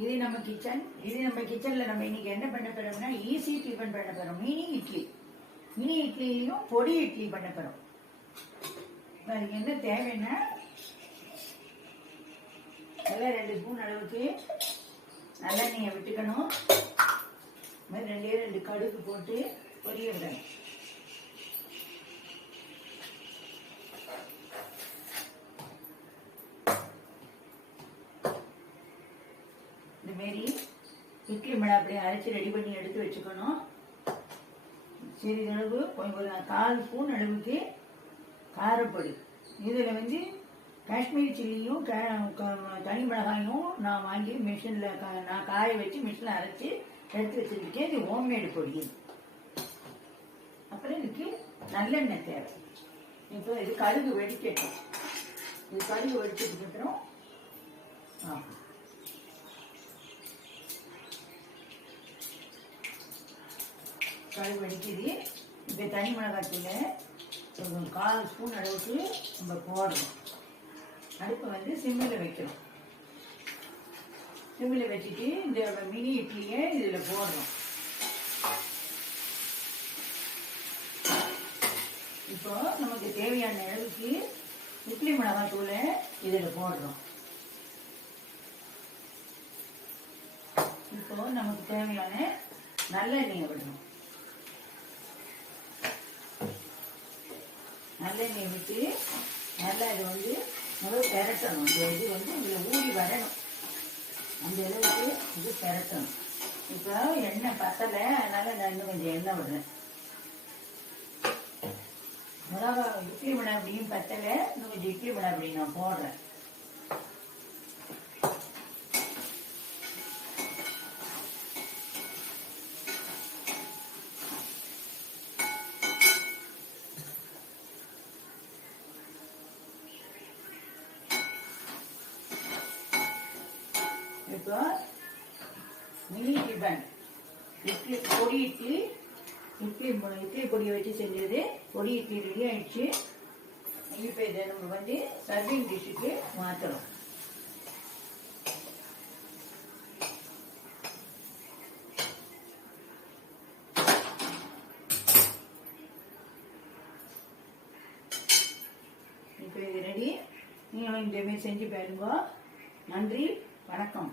இது நம்ம கிச்சன்ல நம்ம இன்னைக்கு என்ன பண்ண போறோம்னா ஈஸி டிஃபன் பண்ண போறோம். மினி இட்லியும் பொடி இட்லி பண்ண போறோம். அதுக்கு என்ன தேவைன்னா நல்லா 2 ஸ்பூன் அளவுக்கு நல்லெண்ணெயை விட்டுக்கணும். மாதிரி 2 கடுகு போட்டு பொரிய விடணும். இதுமாரி இட்லி மழை அப்படியே அரைச்சி ரெடி பண்ணி எடுத்து வச்சுக்கணும். சிறிதளவு ஒரு 1/4 ஸ்பூன் அளவுக்கு காரப்பொடி. இதில் வந்து காஷ்மீர் சில்லியும் தனி மிளகாயும் நான் வாங்கி மிஷினில் நான் காய வச்சு மிஷினில் அரைச்சி எடுத்து வச்சுருக்கேன். இது ஹோம்மேடு பொடி. அப்புறம் இதுக்கு நல்லெண்ணெய் தேவை. இப்போ இது கடுகு வெடிக்கட்டும். இது கடுகு வெடிச்சதுக்கு அப்புறம் கடுகு வெடிக்குது. இப்போ தனி மிளகாத்தூள் 1/4 ஸ்பூன் அளவுக்கு நம்ம போடுறோம். அடுப்பை வந்து சிம்மில் வைக்கிறோம். சிம்மில் வச்சுட்டு இந்த மினி இட்லியை இதில் போடுறோம். இப்போ நமக்கு தேவையான அளவுக்கு இட்லி மிளகாத்தூளை இதில் போடுறோம். இப்போ நமக்கு தேவையான நல்லெண்ணெயை விடணும். நல்லெண்ணெய் விட்டு நல்லா இது வந்து முதல்ல பெரட்டணும். இந்த இது வந்து இதில் ஊறி வரணும். அந்த அளவுக்கு இது பெரட்டணும். இப்போ எண்ணெய் பத்தலை, அதனால நான் இன்னும் கொஞ்சம் எண்ணெய் விடுறேன். மிளகா இட்லி மிளகா அப்படியும் பத்தலை, இன்னும் கொஞ்சம் இட்லி மிளகா அப்படி நான் போடுறேன். இப்போ மினி டிஃபன் இட்லி பொடி இட்லி பொடியை வச்சு செஞ்சது பொடி இட்லி ரெடி ஆயிடுச்சு. இப்போ இதை நம்ம வந்து சர்விங் டிஷ்ஷுக்கு மாற்றணும். இப்போ இது ரெடி. நீங்களும் இதேமாரி செஞ்சு பாருங்க. நன்றி, வணக்கம்.